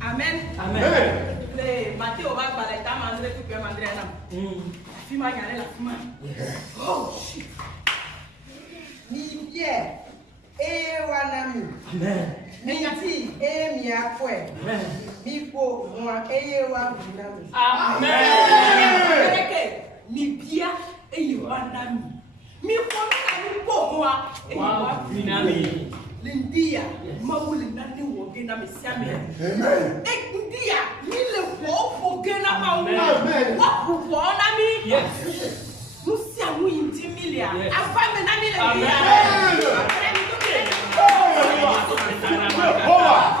Amen. Amen. Le Matteo va par l'état mandré tout que mandré nam. Fima gare la fima. Oh shit. Mi Pierre. Wanami. Amen. Miti mi akwe. Amen. Mi po moi wa binami. Amen. Mi Pierre wanami. Mi po moi wa binami. Lindia, mawuli nani wogena mesiame. Amen. India, mi le wo wogena ma Amen. wa wona mi. Yes. Musia mu intimilia. Ava me na mi le. Amen. Amen.